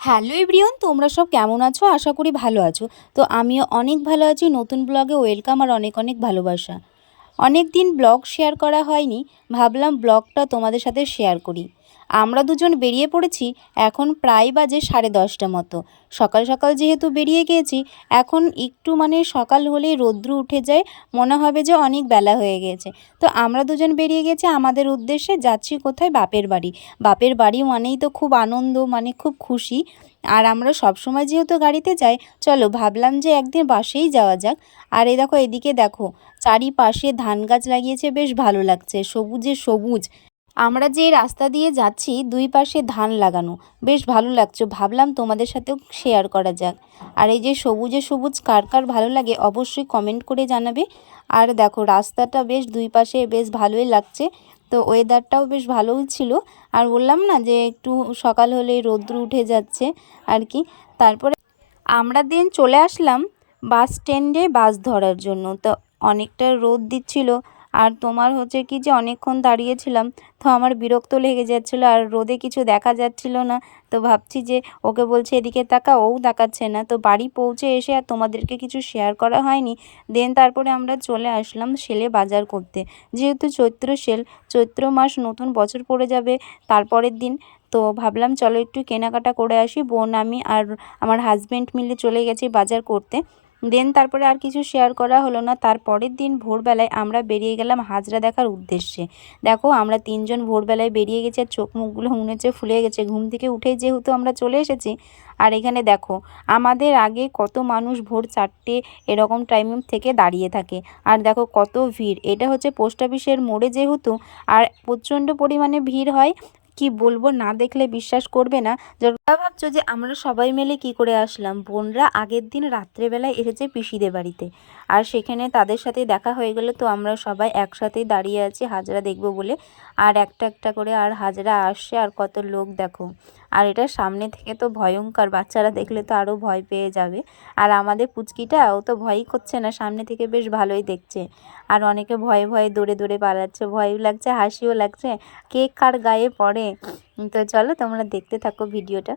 Hello everyone, তোমরা সব কেমন আছো? আশা করি ভালো আছো। তো আমিও অনেক ভালো আছি। নতুন ব্লগে ওয়েলকাম আর অনেক অনেক ভালোবাসা। অনেক দিন ব্লগ শেয়ার করা হয়নি, ভাবলাম ব্লগটা তোমাদের সাথে শেয়ার করি। আমরা দুজন বেরিয়ে পড়েছি, এখন প্রায় বাজে 10:30 মতো। সকাল সকাল যেহেতু বেরিয়ে গিয়েছি, এখন একটু সকাল হলেই রৌদ্র উঠে যায়, মনে হবে যে অনেক বেলা হয়ে গেছে। তো আমরা দুজন বেরিয়ে গেছি আমাদের উদ্দেশ্যে, যাচ্ছি কোথায়? বাপের বাড়ি। বাপের বাড়ি মানেই তো খুব আনন্দ, খুব খুশি। আর আমরা সব সময় যেহেতু গাড়িতে যাই, চলো ভাবলাম যে একদিন বাসেই যাওয়া যাক। আর এই দেখো, এদিকে দেখো, চারিপাশে ধান গাছ লাগিয়েছে, বেশ ভালো লাগছে, সবুজে সবুজ। আমরা যে রাস্তা দিয়ে যাচ্ছি দুই পাশে ধান লাগানো, বেশ ভালো লাগছে। ভাবলাম তোমাদের সাথেও শেয়ার করা যাক। আর এই যে সবুজে সবুজ কার কার ভালো লাগে অবশ্যই কমেন্ট করে জানাবে। আর দেখো রাস্তাটা বেশ দুই পাশে বেশ ভালোই লাগছে। তো ওয়েদারটাও বেশ ভালোই ছিল। আর বললাম না যে একটু সকাল হলে রৌদ্র উঠে যাচ্ছে আর কি। তারপরে আমরা দিন চলে আসলাম বাস স্ট্যান্ডে বাস ধরার জন্য। তো অনেকটা রোদ দিচ্ছিল, আর তোমার হচ্ছে কি যে অনেকক্ষণ দাঁড়িয়েছিলাম, তো আমার বিরক্ত লেগে যাচ্ছিলো, আর রোদে কিছু দেখা যাচ্ছিল না। তো ভাবছি যে ওকে বলছে এদিকে তাকা, ও তাকাচ্ছে না। তো বাড়ি পৌঁছে এসে আর তোমাদেরকে কিছু শেয়ার করা হয়নি। তারপরে আমরা চলে আসলাম সেলে বাজার করতে, যেহেতু চৈত্র মাস, নতুন বছর পড়ে যাবে তারপরের দিন। তো ভাবলাম চলো একটু কেনাকাটা করে আসি। বোন, আমি আর আমার হাজব্যান্ড মিলে চলে গেছি বাজার করতে। তারপরে আর কিছু শেয়ার করা হলো না। তারপরের দিন ভোরবেলায় আমরা বেরিয়ে গেলাম হাজরা দেখার উদ্দেশ্যে। দেখো আমরা তিনজন ভোরবেলায় বেরিয়ে গেছি, আর চোখ মুখগুলো মনে হচ্ছে ফুলে গেছে ঘুম থেকে উঠেই যেহেতু আমরা চলে এসেছি। আর এখানে দেখো আমাদের আগে কত মানুষ ভোর 4টে এরকম টাইম থেকে দাঁড়িয়ে থাকে। আর দেখো কত ভিড়, এটা হচ্ছে পোস্ট অফিসের মোড়ে যেহেতু, আর প্রচণ্ড পরিমাণে ভিড় হয়। কি বলবো, না দেখলে বিশ্বাস করবে না। যতটা ভাবছো যে আমরা সবাই মিলে কি করে আসলাম, বোনরা আগের দিন রাত্রেবেলায় এসেছে পিসিদের বাড়িতে, আর সেখানে তাদের সাথে দেখা হয়ে গেল। তো আমরা সবাই একসাথেই দাঁড়িয়ে আছি হাজরা দেখব বলে। আর একটা একটা করে আর হাজরা আসছে, আর কত লোক দেখো। আর এটা সামনে থেকে তো ভয়ঙ্কর, বাচ্চারা দেখলে তো আরও ভয় পেয়ে যাবে। আর আমাদের পুচকিটা, ও তো ভয়ই করছে না, সামনে থেকে বেশ ভালোই দেখছে। আর অনেকে ভয়ে ভয়ে দৌড়ে দৌড়ে পালাচ্ছে, ভয়ও লাগছে হাসিও লাগছে, কে কার গায়ে পড়ে। তো চলো তোমরা দেখতে থাকো ভিডিওটা।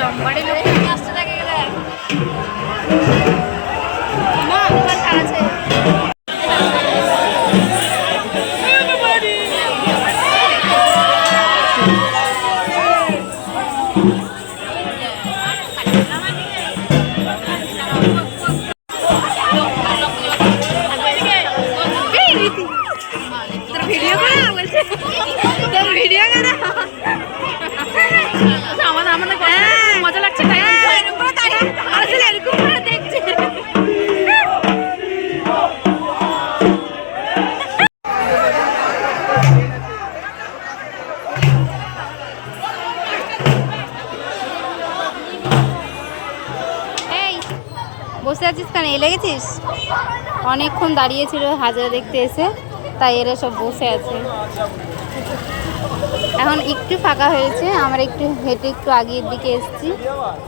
লম্বাড়ে লোক আসতে লাগে গেলে আছে। ভিডিও করা বলছে, ভিডিও করা মজা লাগছে, তাই এরকম করে দেখছে। বসে আছিস কেন? এলে গেছিস? অনেকক্ষণ দাঁড়িয়েছিল হাজরা দেখতে এসে, তাই এরা সব বসে আছে। এখন একটু ফাঁকা হয়েছে, আমরা একটু হেঁটে একটু আগের দিকে এসেছি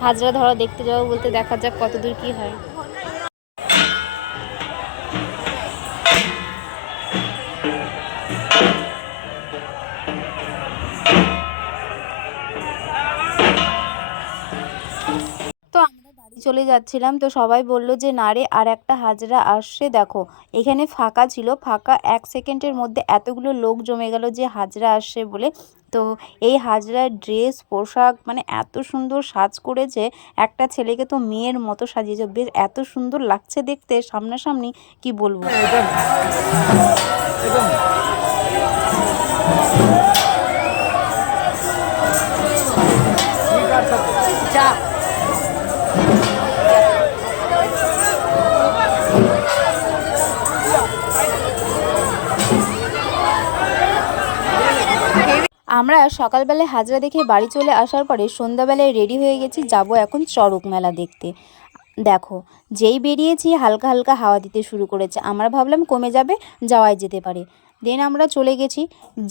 হাজরা ধরা দেখতে যাবো বলতে। দেখা যাক কত দূর কী হয়। চলে যাচ্ছিলাম, তো সবাই বলল যে না রে আর একটা হাজরা আসছে। দেখো এখানে ফাঁকা ছিল, ফাঁকা 1 সেকেন্ডের মধ্যে এতগুলো লোক জমে গেল যে হাজরা আসছে বলে। তো এই হাজরার ড্রেস পোশাক মানে এত সুন্দর সাজ করেছে, একটা ছেলেকে তো মেয়ের মতো সাজিয়েছে, বেশ এত সুন্দর লাগছে দেখতে সামনাসামনি, কি বলবো। আমরা সকালবেলায় হাজরা দেখে বাড়ি চলে আসার পরে সন্ধ্যাবেলায় রেডি হয়ে গেছি, যাব এখন চড়ক মেলা দেখতে। দেখো যেই বেরিয়েছি হালকা হালকা হাওয়া দিতে শুরু করেছে, আমরা ভাবলাম কমে যাবে, যাওয়াই যেতে পারে। দেন আমরা চলে গেছি,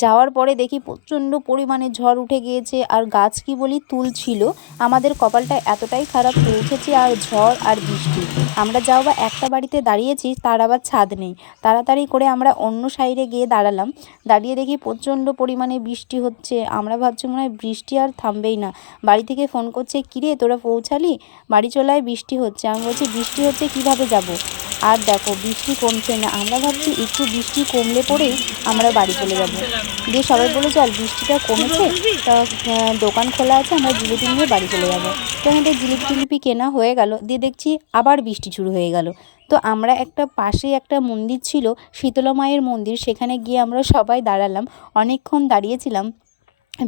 যাওয়ার পরে দেখি প্রচণ্ড পরিমাণে ঝড় উঠে গিয়েছে, আর গাছ কি বলি তুল ছিল। আমাদের কপালটা এতটাই খারাপ হয়ে উঠেছে, আর ঝড় আর বৃষ্টি। আমরা যাও বা একটা বাড়িতে দাঁড়িয়েছি, তার আবার ছাদ নেই। তাড়াতাড়ি করে আমরা অন্য সাইডে গিয়ে দাঁড়ালাম, দাঁড়িয়ে দেখি প্রচণ্ড পরিমাণে বৃষ্টি হচ্ছে। আমরা ভাবছি মনে হয় বৃষ্টি আর থামবেই না। বাড়ি থেকে ফোন করছে, কিরে তোরা পৌঁছালি, বাড়ি চলে আয় বৃষ্টি হচ্ছে। আমি বলছি বৃষ্টি হচ্ছে কিভাবে যাব। আর দেখো বৃষ্টি কমছে না, আমরা ভাবছি একটু বৃষ্টি কমলে পরেই আমরা বাড়ি চলে যাব। দিয়ে সবাই বলে চল বৃষ্টিটা কমেছে, তা দোকান খোলা আছে, আমরা জিলিপি নিয়ে বাড়ি চলে যাব। তো আমাদের জিলিপি টিলিপি কেনা হয়ে গেল, দিয়ে দেখছি আবার বৃষ্টি শুরু হয়ে গেল। তো আমরা একটা পাশে একটা মন্দির ছিল, শীতলা মায়ের মন্দির, সেখানে গিয়ে আমরা সবাই দাঁড়ালাম, অনেকক্ষণ দাঁড়িয়েছিলাম।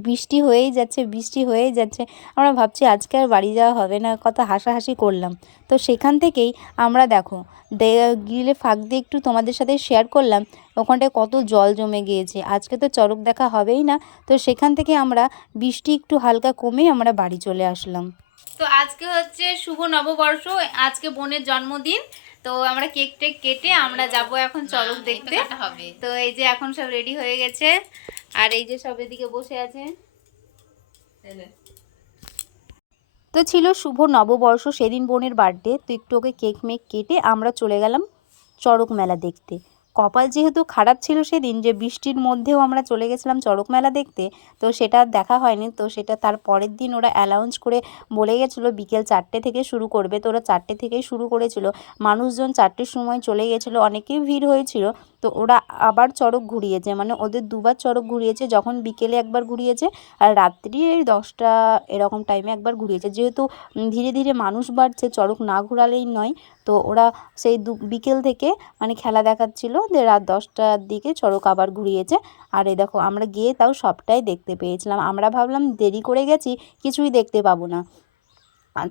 বৃষ্টি হয়েই যাচ্ছে, বৃষ্টি হয়েই যাচ্ছে। আমরা ভাবছি আজকে আর বাড়ি যাওয়া হবে না, কত হাসাহাসি করলাম। তো সেখান থেকেই আমরা দেখো গ্রিলে ফাঁক দিয়ে একটু তোমাদের সাথে শেয়ার করলাম, ওখানটায় কত জল জমে গিয়েছে। আজকে তো চড়ক দেখা হবেই না, তো সেখান থেকে আমরা বৃষ্টি একটু হালকা কমে আমরা বাড়ি চলে আসলাম। তো আজকে হচ্ছে শুভ নববর্ষ, আজকে বোনের জন্মদিন। তো আমরা কেক টেক কেটে আমরা যাব এখন চড়ক দেখতে হবে। তো এই যে এখন সব রেডি হয়ে গেছে, আর এই যে সব এদিকে বসে আছে। তো ছিল শুভ নববর্ষ, সেদিন বোনের বার্থডে, তো একটু ওকে কেক মেক কেটে আমরা চলে গেলাম চড়ক মেলা দেখতে। কপাল যেহেতু খারাপ ছিল সেদিন, যে বৃষ্টির মধ্যেও আমরা চলে গেছিলাম চড়ক মেলা দেখতে, তো সেটা দেখা হয়নি। তো সেটা তার পরের দিন ওরা অ্যানাউন্স করে বলে গেছিলো বিকেল 4টে থেকে শুরু করবে, তো ওরা 4টে থেকেই শুরু করেছিল। মানুষজন 4টের সময় চলে গেছিলো, অনেকেই ভিড় হয়েছিল। তো ওরা আবার চড়ক ঘুরিয়েছে, মানে ওদের দুবার চড়ক ঘুরিয়েছে, যখন বিকেলে একবার ঘুরিয়েছে আর রাত্রি 10টা এরকম টাইমে একবার ঘুরিয়েছে। যেহেতু ধীরে ধীরে মানুষ বাড়ছে, চড়ক না ঘোরালেই নয়। তো ওরা সেই বিকেল থেকে মানে খেলা দেখাচ্ছিল, যে রাত 10টার দিকে চড়ক আবার ঘুরিয়েছে। আর এই দেখো আমরা গিয়ে তাও সবটাই দেখতে পেয়েছিলাম। আমরা ভাবলাম দেরি করে গেছি, কিছুই দেখতে পাবো না।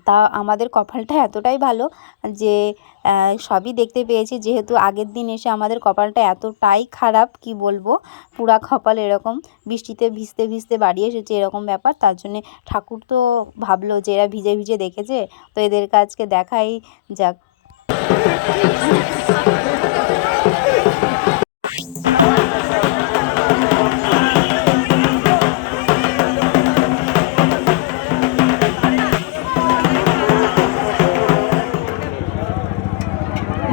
তা আমাদের কপালটা এতটাই ভালো যে সবই দেখতে পেয়েছি। যেহেতু আগের দিন এসে আমাদের কপালটা এতটাই খারাপ, কি বলবো, পুরা কপাল এরকম, বৃষ্টিতে ভিজতে ভিজতে বাড়ি এসেছে এরকম ব্যাপার। তার জন্যে ঠাকুর তো ভাবলো যে এরা ভিজে ভিজে দেখেছে, তো এদেরকে আজকে দেখাই যাক।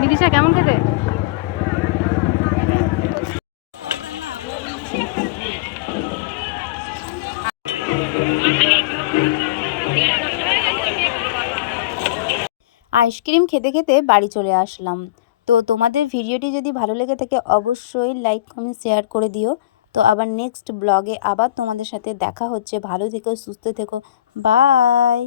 নিদিশা কেমন খেতে? আইসক্রিম খেতে খেতে বাড়ি চলে আসলাম। তো তোমাদের ভিডিওটি যদি ভালো লেগে থাকে অবশ্যই লাইক কমেন্ট শেয়ার করে দিও। তো আবার নেক্সট ব্লগে আবার তোমাদের সাথে দেখা হচ্ছে। ভালো থেকো, সুস্থ থেকো, বাই।